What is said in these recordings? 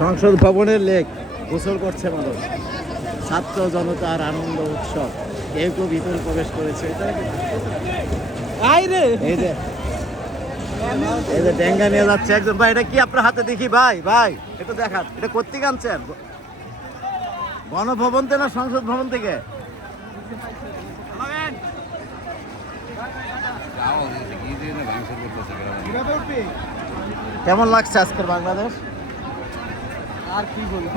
সংসদ ভবনের লেক গোসল করছে মানুষ। ছাত্র জনতার আনন্দ উৎসব। কেউ কেউ ভিতরে প্রবেশ করেছে। এই যে এই যে ডেঙ্গা নিয়ে যাচ্ছে একজন। ভাই এটা কি আপনার হাতে দেখি? ভাই ভাই এটা দেখান। এটা কোথেকে আনছেন? গণভবন থেকে না সংসদ ভবন থেকে? কেমন লাগছে আজকের বাংলাদেশ? আর কি বলব?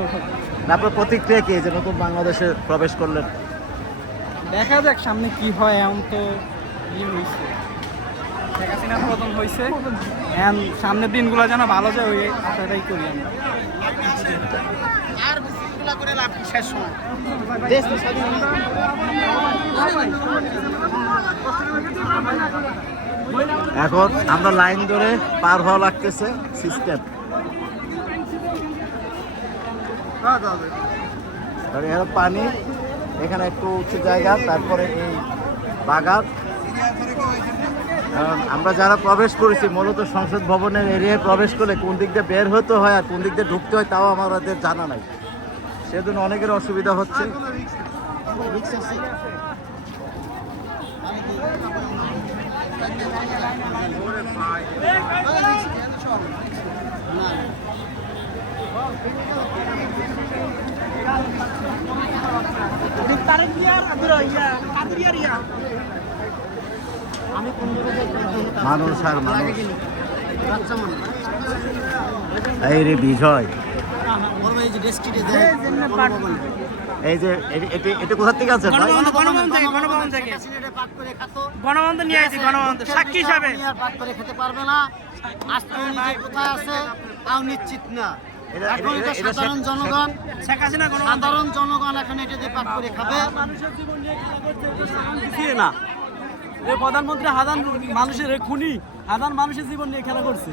আপনার প্রতিক্রিয়া কি যে নতুন বাংলাদেশে প্রবেশ করলেন? দেখা যাক সামনে কি হয় এমন তো ইয়ে হয়েছে শেখ হাসিনা প্রথম হয়েছে এখন সামনের দিনগুলো যেন ভালো যায় ওই আশাটাই করি আমরা। আর করে লাভ শেষ সময়। এখন আমরা লাইন ধরে পার হওয়া লাগতেছে সিস্টেম পানি, এখানে একটু উঁচু জায়গা, তারপরে এই বাগান। আমরা যারা প্রবেশ করেছি, মূলত সংসদ ভবনের এরিয়ায় প্রবেশ করলে কোন দিক দিয়ে বের হতে হয় আর কোন দিক দিয়ে ঢুকতে হয় তাও আমাদের জানা নাই। সেজন্য অনেকের অসুবিধা হচ্ছে। মানুষ আর মানুষ। এই রে বিজয়। এই যে এটি- কোথা থেকে আছে ভাই গণভবন থেকে। গণভবন থেকে। গণভবন নিয়ে আসছি গণভবন তো সাক্ষী হিসাবে। পাক করে খেতে পারবে না। নিজে কোথায় আছে? তাও নিশ্চিত না। এখন এটা- সাধারণ জনগণ সাধারণ জনগণ এখন এটা দিয়ে পাক করে খাবে। না। এই প্রধানমন্ত্রী হাজার মানুষের খুনি হাজার মানুষের জীবন নিয়ে খেলা করছে।